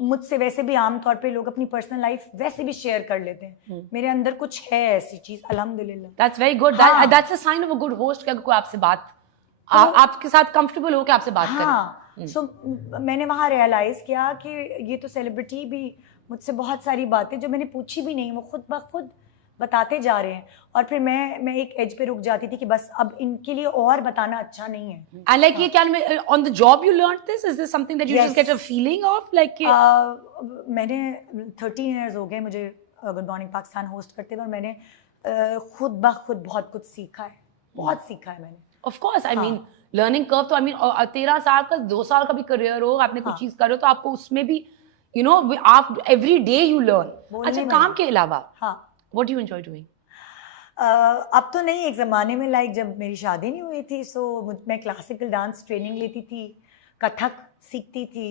मुझसे वैसे भी आमतौर पे लोग अपनी पर्सनल लाइफ वैसे भी शेयर कर लेते हैं, मेरे अंदर कुछ है ऐसी चीज, अल्हम्दुलिल्लाह। That's very good, that's a sign of a good host कि अगर कोई आपसे बात आपके साथ कंफर्टेबल हो कि आपसे बात करे। सो मैंने वहाँ रियलाइज किया कि ये तो सेलिब्रिटी भी मुझसे बहुत सारी बातें जो मैंने पूछी भी नहीं वो खुद ब खुद बताते जा रहे हैं, और फिर मैं एक एज पे रुक जाती थी कि बस अब इनके लिए और बताना अच्छा नहीं है। And like ये क्या on the job you learned this? Is this something that you just get a feeling of? Like मैंने 13 years हो गए मुझे गुड मॉर्निंग पाकिस्तान होस्ट करते हुए, और मैंने खुद ब खुद बहुत कुछ सीखा है, बहुत सीखा है मैंने। Of course, I mean learning curve तो I mean 13 साल का 2 साल का भी करियर हो, आपने कुछ चीज कर रहे हो तो आपको उसमें भी you know आप every day you learn। अच्छा, काम के अलावा what do you enjoy doing? अब तो नहीं, एक ज़माने में लाइक जब मेरी शादी नहीं हुई थी सो मैं क्लासिकल डांस ट्रेनिंग लेती थी, कथक सीखती थी।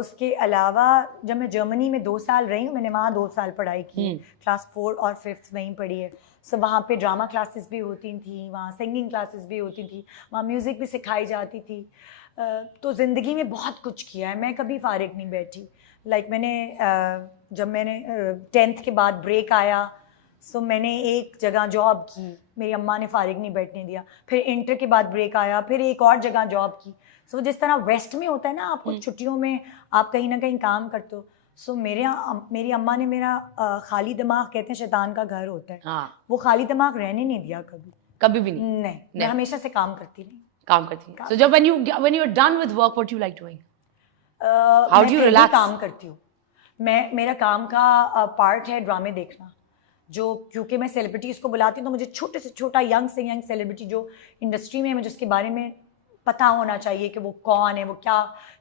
उसके अलावा जब मैं जर्मनी में 2 साल रही हूँ, मैंने वहाँ 2 साल पढ़ाई की, क्लास 4 और 5th वहीं पढ़ी है। सो वहाँ पे ड्रामा क्लासेस भी होती थी, वहाँ सिंगिंग क्लासेस भी होती थी, वहाँ म्यूज़िक भी सिखाई जाती थी। तो ज़िंदगी में बहुत कुछ किया है, मैं कभी फारिग नहीं बैठी। लाइक मैंने जब मैंने 10th के बाद ब्रेक आया सो मैंने एक जगह जॉब की, मेरी अम्मा ने फारिग नहीं बैठने दिया। फिर इंटर के बाद ब्रेक आया, फिर एक और जगह जॉब की। सो जिस तरह वेस्ट में होता है ना, आपको छुट्टियों में आप कहीं ना कहीं काम करते हो। सो मेरी अम्मा ने मेरा खाली दिमाग, कहते हैं शैतान का घर होता है, वो खाली दिमाग रहने नहीं दिया कभी भी नहीं। मैं हमेशा से काम करती रही। So जब when you're done with work, what do you like doing? How do you relax? काम करती हूँ मैं, मेरा काम का पार्ट है ड्रामे देखना, जो क्योंकि मैं सेलिब्रिटीज को बुलाती हूँ तो मुझे छोटे से छोटा यंग से यंग सेलिब्रिटी जो इंडस्ट्री में है, मुझे उसके बारे में पता होना चाहिए कि वो कौन है, वो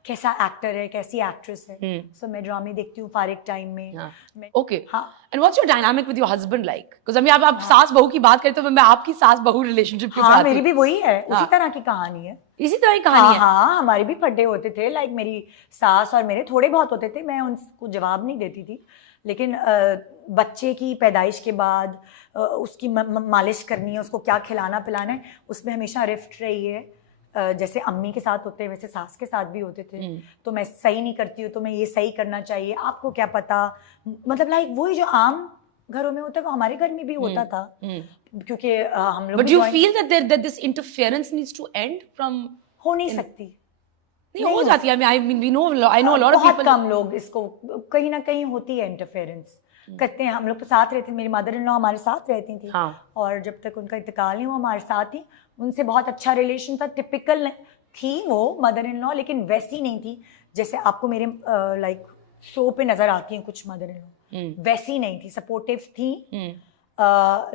कैसा एक्टर है, कैसी एक्ट्रेस है। सो मैं ड्रामे देखती हूँ फारिग टाइम में। Okay, and what's your dynamic with your husband like? Because I mean आप सास बहू की बात करते हो, मैं आपकी सास बहू रिलेशनशिप के ऊपर मेरी भी वही है, उसी तरह की कहानी है। इसी तरह की कहानी है। हमारे भी फड्डे होते थे, लाइक मेरी सास और मेरे थोड़े बहुत होते थे, मैं उनको जवाब नहीं देती थी, लेकिन बच्चे की पैदाइश के बाद उसकी मालिश करनी है, उसको क्या खिलाना पिलाना है, उसमें हमेशा रिफ्ट रही है। जैसे अम्मी के साथ होते हैं वैसे सास के साथ भी होते थे। तो मैं सही नहीं करती हूँ तो मैं ये सही करना चाहिए, आपको क्या पता, मतलब लाइक वही जो आम घरों में होता है वो हमारे घर में भी होता था, क्योंकि हम लोग। But do you feel that this interference needs to end from? हो नहीं सकती। नहीं हो जाती है। I mean I know a lot of people। बहुत कम लोग इसको, कहीं ना कहीं होती है इंटरफेरेंस करते हैं। हम लोग तो साथ रहते, मेरी मदर इन लॉ हमारे साथ रहती थी। और जब तक उनका इंतकाल नहीं हुआ हमारे साथ ही, उनसे बहुत अच्छा रिलेशन था। टिपिकल थी वो मदर इन लॉ, लेकिन वैसी नहीं थी जैसे आपको मेरे लाइक शो पे नजर आती हैं कुछ मदर इन लॉ, वैसी नहीं थी। सपोर्टिव थी,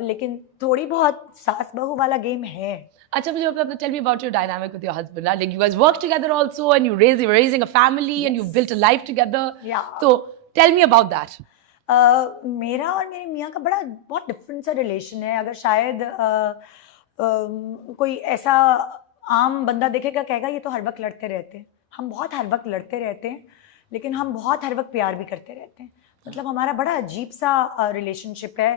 लेकिन थोड़ी बहुत सास बहू वाला गेम है। अच्छा, मुझे tell me about your dynamic with your husband. Like you guys work together also, and you're raising a family, and you've built a life together. So tell me about that. मेरा और मेरे मियाँ का बहुत different सा relation है। अगर शायद कोई ऐसा आम बंदा देखेगा कहेगा ये तो हर वक्त लड़ते रहते हैं। हम बहुत हर वक्त लड़ते रहते हैं, लेकिन हम बहुत हर वक्त प्यार भी करते रहते हैं। मतलब हमारा बड़ा अजीब सा रिलेशनशिप है।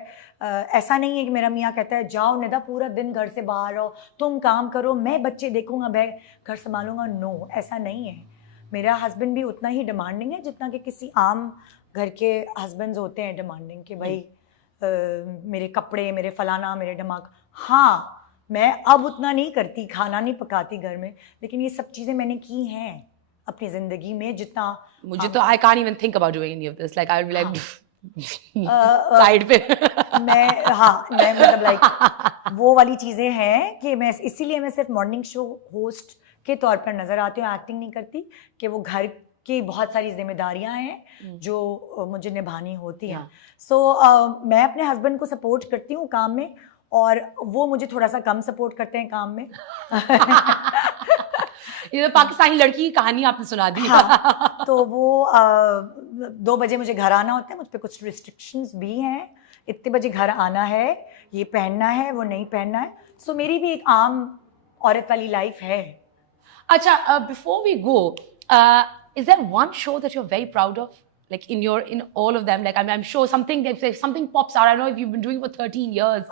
ऐसा नहीं है कि मेरा मियाँ कहता है जाओ निदा पूरा दिन घर से बाहर रहो, तुम काम करो, मैं बच्चे देखूंगा, मैं घर संभालूंगा। नो, ऐसा नहीं है। मेरा हस्बैंड भी उतना ही डिमांडिंग है जितना कि किसी आम घर के हस्बैंड्स होते हैं डिमांडिंग, कि भाई मेरे कपड़े, मेरे फलाना, मेरे दिमाग। हाँ, मैं अब उतना नहीं करती, खाना नहीं पकाती घर में, लेकिन ये सब चीज़ें मैंने की हैं अपनी ज़िंदगी में जितना मुझे तो I can't even think about doing any of this. Like I would be like side पे मैं मतलब लाइक वो वाली चीज़ें हैं कि मैं इसीलिए मैं सिर्फ मॉर्निंग शो होस्ट के तौर पर नज़र आती हूँ, एक्टिंग नहीं करती, कि वो घर की बहुत सारी जिम्मेदारियां हैं जो मुझे निभानी होती हैं। सो मैं अपने हस्बैंड को सपोर्ट करती हूँ काम में, और वो मुझे थोड़ा सा कम सपोर्ट करते हैं काम में। ये तो पाकिस्तानी लड़की की कहानी आपने सुना दी। तो वो 2 बजे मुझे घर आना होता है, मुझ पे कुछ रिस्ट्रिक्शंस भी हैं, इतने बजे घर आना है, ये पहनना है, वो नहीं पहनना है। सो मेरी भी एक आम औरत वाली लाइफ है। अच्छा, before we go, is there one show that you're very proud of, like in all of them? Like I'm sure something pops out. I know if you've been doing it for 13 years.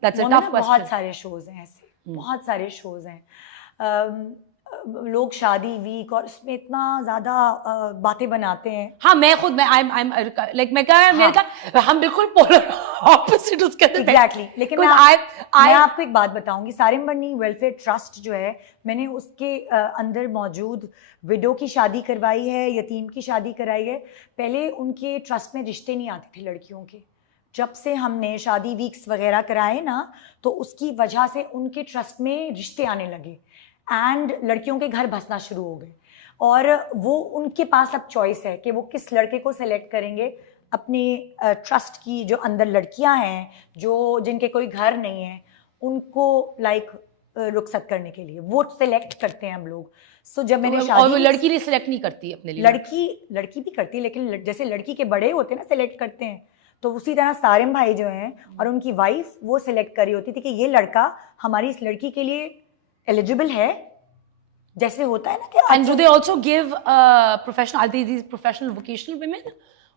That's a tough question. बहुत सारे shows हैं ऐसे, बहुत सारे shows हैं। लोग शादी week और उसमें इतना ज्यादा बातें बनाते हैं। हाँ, मैं लाइक मैं क्या मेरे का हम बिल्कुल पोलर ऑपोजिट उसके अंदर एग्जैक्टली। लेकिन मैं आपको एक बात बताऊंगी, सारिम बर्नी वेलफेयर ट्रस्ट जो है, मैंने उसके अंदर मौजूद विडो की शादी करवाई है, यतीम की शादी कराई है। पहले उनके ट्रस्ट में रिश्ते नहीं आते थे लड़कियों के। जब से हमने शादी वीक्स वगैरह कराए ना, तो उसकी वजह से उनके ट्रस्ट में रिश्ते आने लगे एंड लड़कियों के घर बसना शुरू हो गए। और वो उनके पास अब चॉइस है कि वो किस लड़के को सेलेक्ट करेंगे। अपने ट्रस्ट की जो अंदर लड़कियां हैं जो जिनके कोई घर नहीं है, उनको लाइक रुखसत करने के लिए वो सेलेक्ट करते हैं हम लोग। सो जब मैंने शादी, और वो लड़की ने सेलेक्ट नहीं करती अपने लिए, लड़की भी करती है, लेकिन जैसे लड़की के बड़े होते हैं ना सेलेक्ट करते हैं, तो उसी तरह सारिम भाई जो हैं और उनकी वाइफ वो सिलेक्ट करी होती थी कि ये लड़का हमारी इस लड़की के लिए एलिजिबल है, जैसे होता है ना कि and do they also give professional, are these professional vocational women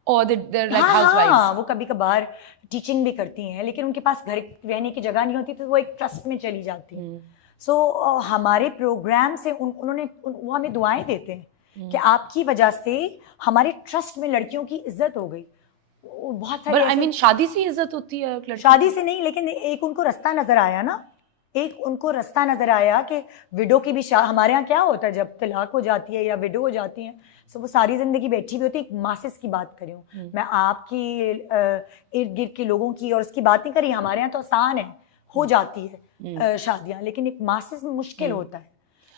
or they're like housewives? हाँ, वो कभी कभार टीचिंग भी करती हैं, लेकिन उनके पास घर रहने की जगह नहीं होती तो वो एक ट्रस्ट में चली जाती हैं। सो हमारे प्रोग्राम से वो हमें दुआएं देते हैं कि आपकी वजह से हमारे ट्रस्ट में लड़कियों की इज्जत हो गई। बहुत सारे आई मीन शादी से इज्जत होती है? शादी से नहीं, लेकिन एक उनको रास्ता नजर आया ना, एक उनको रास्ता नजर आया कि विडो की भी हमारे यहाँ क्या होता है जब तलाक हो जाती है या विडो हो जाती है, सो वो सारी जिंदगी बैठी भी होती है। एक मासिस की बात करी हूँ मैं, आपकी इर्द गिर्द के लोगों की और उसकी बात नहीं करी। हमारे यहाँ तो आसान है, हो जाती है शादियाँ, लेकिन एक मासिस में मुश्किल होता है।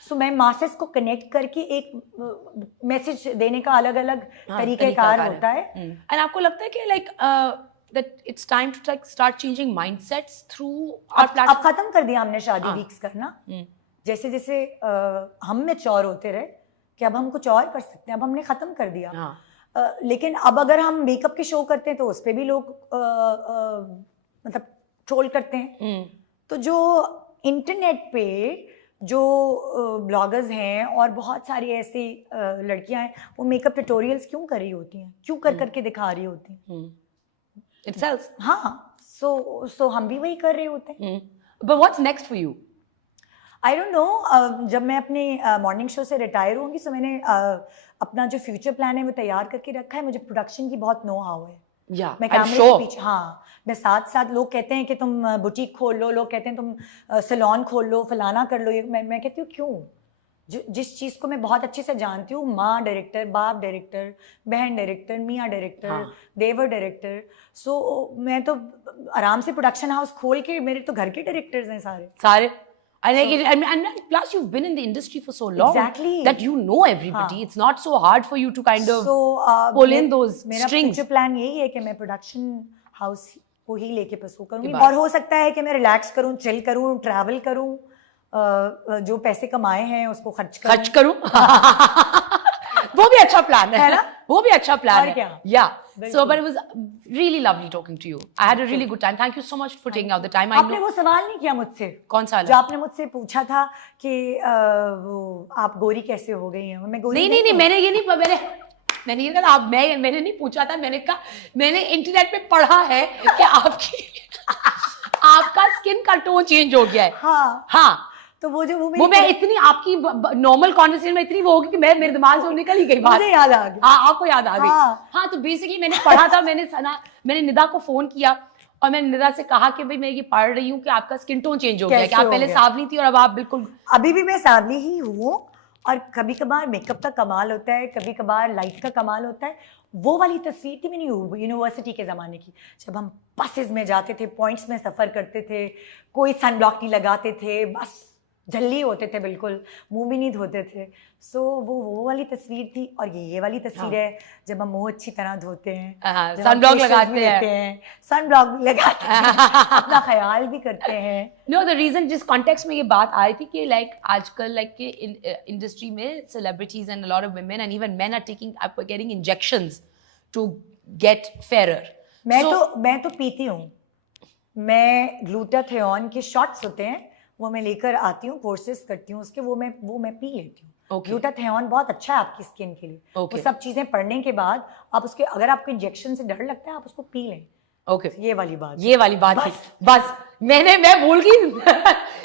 सो मैं मासेस को कनेक्ट करके एक मैसेज देने का अलग अलग तरीक़ेकार होता है। एंड आपको लगता है कि like that it's time to like start changing mindsets through our platform? अब खत्म कर दिया हमने शादी वीक्स करना। जैसे जैसे हम मैच्योर होते रहे कि अब हम कुछ और कर सकते हैं, अब हमने खत्म कर दिया। लेकिन अब अगर हम मेकअप के शो करते हैं तो उस पर भी लोग मतलब ट्रोल करते हैं। तो जो इंटरनेट पे जो ब्लॉगर्स हैं और बहुत सारी ऐसी लड़कियां हैं, वो मेकअप ट्यूटोरियल्स क्यों कर रही होती हैं, क्यों कर करके दिखा रही होती हैं itself? हाँ, so हम भी वही कर रहे होते हैं। But what's next for you? I don't know। जब मैं अपने मॉर्निंग शो से रिटायर होंगी तो मैंने अपना जो फ्यूचर प्लान है वो तैयार करके रखा है। मुझे प्रोडक्शन की बहुत नो हाउ है। मैं कैमरे के पीछे, हाँ, मैं साथ साथ, लोग कहते हैं कि तुम बुटीक खोल लो, लोग कहते हैं तुम सैलून खोल लो, फलाना कर लो। ये मैं कहती हूँ क्यों? जिस चीज़ को मैं बहुत अच्छे से जानती हूँ, माँ डायरेक्टर, बाप डायरेक्टर, बहन डायरेक्टर, मियाँ डायरेक्टर, देवर डायरेक्टर, सो मैं तो आराम से प्रोडक्शन हाउस खोल के, मेरे तो घर के डायरेक्टर्स हैं सारे। And plus you've been in the industry for so long that you know everybody. It's not so hard for you to kind of pull in those strings. मेरा फ्यूचर प्लान यही है कि मैं प्रोडक्शन हाउस को ही लेके परसू करूँगी, और हो सकता है कि मैं रिलैक्स करूँ, चिल करूँ, ट्रैवल करूँ, जो पैसे कमाए हैं उसको खर्च करूं। वो भी अच्छा प्लान है ना, वो भी अच्छा प्लान है। या so but it was really lovely talking to you. I had a really good time. Thank you so much for taking out the time. आपने वो सवाल नहीं किया मुझसे? कौन सा? जो आपने मुझसे पूछा था कि वो आप गोरी कैसे हो गई हैं? मैं गोरी नहीं, मैंने ये नहीं, मैंने ये कहा, मैंने नहीं पूछा था। मैंने कहा मैंने इंटरनेट पे पढ़ा है कि आपका स्किन का टोन चेंज हो गया है। हाँ, तो वो मैं इतनी आपकी नॉर्मल कॉन्वर्सेशन में इतनी वो होगी कि मेरे दिमाग से निकल ही गई बात। मुझे याद आ गई। हाँ, आपको याद आ गई। हाँ, तो बेसिकली मैंने पढ़ा था, मैंने निदा को फोन किया और मैंने निदा से कहा कि भाई मैं ये पढ़ रही हूँ कि आपका स्किन टोन चेंज हो गया, कि आप पहले सांवली थी और अब आप बिल्कुल। अभी भी मैं सांवली ही हूँ, और कभी कभार मेकअप का कमाल होता है, कभी कभार लाइट का कमाल होता है। वो वाली तस्वीर थी मेरी यूनिवर्सिटी के ज़माने की, जब हम बसेस में जाते थे, पॉइंट्स में सफ़र करते थे, कोई सनब्लॉक नहीं लगाते थे, बस झल्ली होते थे, बिल्कुल मुंह भी नहीं धोते थे। सो वो वाली तस्वीर थी। और ये वाली तस्वीर है जब हम मुंह अच्छी तरह धोते हैं, सनब्लॉक लगाते हैं, सनब्लॉक भी लगाते हैं, अपना ख्याल भी करते हैं। नो, द रीजन जिस कॉन्टेक्स्ट में ये बात आ रही थी कि लाइक आजकल लाइक के इंडस्ट्री में celebrities and a lot of women and even men are getting injections to get fairer. मैं तो पीती हूँ। मैं ग्लूटाथियोन के शॉट्स होते हैं, वो मैं लेकर आती हूँ, कोर्सेज करती हूँ उसके, वो मैं पी लेती हूँ। ग्लूटाथियोन बहुत अच्छा है आपकी स्किन के लिए। वो सब चीज़ें पढ़ने के बाद आप उसके, अगर आपको इंजेक्शन से डर लगता है आप उसको पी लें, ओके ये वाली बात ये वाली बात थी बस मैं भूल गई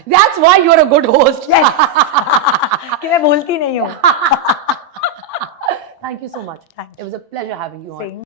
that's why you are a good host कि मैं बोलती नहीं हूँ thank you so much it was a pleasure having you on